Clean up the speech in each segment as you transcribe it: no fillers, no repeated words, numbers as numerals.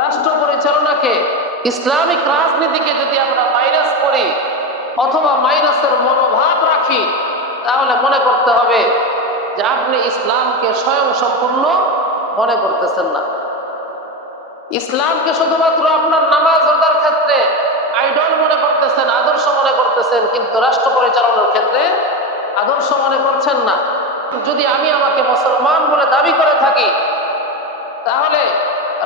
রাষ্ট্র পরিচালনাকে, ইসলামিক রাজনীতিকে যদি আমরা মাইনাস করি অথবা মাইনাসের মনোভাব রাখি, তাহলে মনে করতে হবে যে আপনি ইসলামকে স্বয়ং সম্পূর্ণ মনে করতেছেন না। ইসলামকে শুধুমাত্র আপনার নামাজ রোজার ক্ষেত্রে আইডল মনে করতেছেন, আদর্শ মনে করতেছেন, কিন্তু রাষ্ট্র পরিচালনার ক্ষেত্রে আদর্শ মনে করছেন না। যদি আমি আমাকে মুসলমান বলে দাবি করে থাকি, তাহলে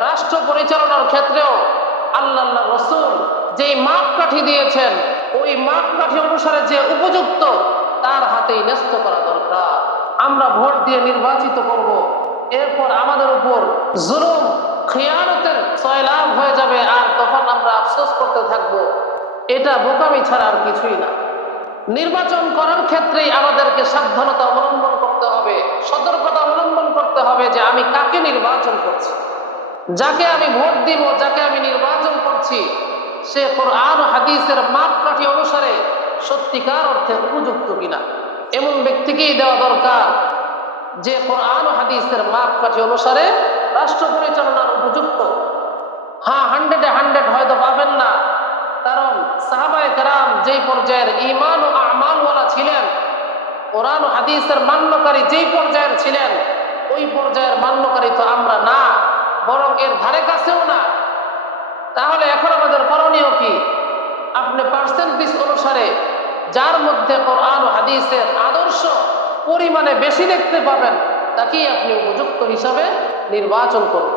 রাষ্ট্র পরিচালনার ক্ষেত্রেও আল্লাহ রসুল যেই মাপকাঠি দিয়েছেন, ওই মাপকাঠি অনুসারে যে উপযুক্ত, তার হাতেই ন্যস্ত করা দরকার। আমরা ভোট দিয়ে নির্বাচিত করব, এরপর আমাদের উপর জুলুম খিয়ানতের সয়লাব হয়ে যাবে, আর তখন আমরা আফসোস করতে থাকবো। এটা বোকামি ছাড়া আর কিছুই না। নির্বাচন করার ক্ষেত্রেই আমাদেরকে সাবধানতা অবলম্বন করতে হবে, সতর্কতা অবলম্বন করতে হবে যে আমি কাকে নির্বাচন করছি, যাকে আমি ভোট দিব, যাকে আমি নির্বাচন করছি, সে কোরআন ও হাদিসের মাপকাঠি অনুসারে সত্যিকার অর্থে উপযুক্ত কিনা। এমন ব্যক্তিকেই দেওয়া দরকার যে কোরআন ও হাদিসের মাপকাঠি অনুসারে রাষ্ট্র পরিচালনার উপযুক্ত। হ্যাঁ, 100-এ 100 হয়তো পাবেন না, কারণ সাহাবায়ে কেরাম যেই পর্যায়ের ঈমান ও আমালওয়ালা ছিলেন, কোরআন ও হাদিসের মান্যকারী যেই পর্যায়ের ছিলেন, ওই পর্যায়ের মান্যকারী তো আমরা না, বরং এর ধারে কাছেও না। তাহলে এখন আমাদের করণীয় কি? আপনি পার্সেন্টেজ অনুসারে যার মধ্যে কোরআন ও হাদিসের আদর্শ পরিমাণে বেশি দেখতে পাবেন, তাকেই আপনি উপযুক্ত হিসাবে নির্বাচন করুন।